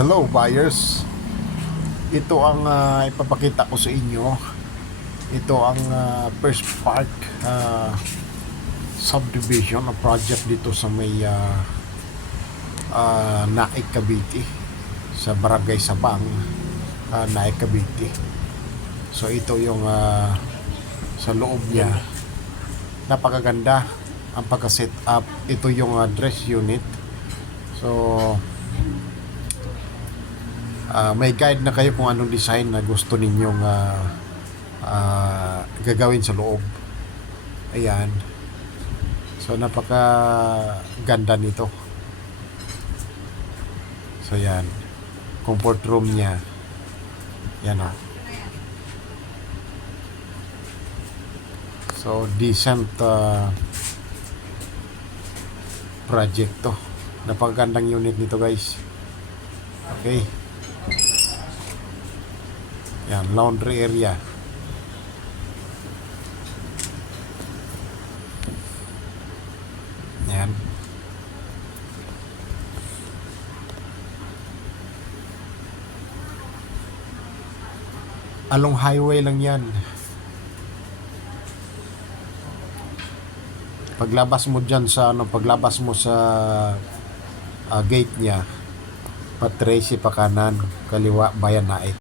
Hello buyers. Ito ang ipapakita ko sa inyo. Ito ang first part subdivision o project dito sa may Naik, Cavite, sa Barangay Sabang, Naik, Cavite. So ito yung sa loob niya. Napakaganda ang pagka-set up. Ito yung dress unit. So may guide na kayo kung anong design na gusto ninyong gagawin sa loob. Ayan. So napaka ganda nito. So yan, comfort room niya. Yan o. So decent project to. Napakagandang unit nito guys. Okay. Yan, laundry area. Yan. Along highway lang yan. Paglabas mo dyan sa paglabas mo sa gate niya, patresi pa kanan, kaliwa, Bayan Naik.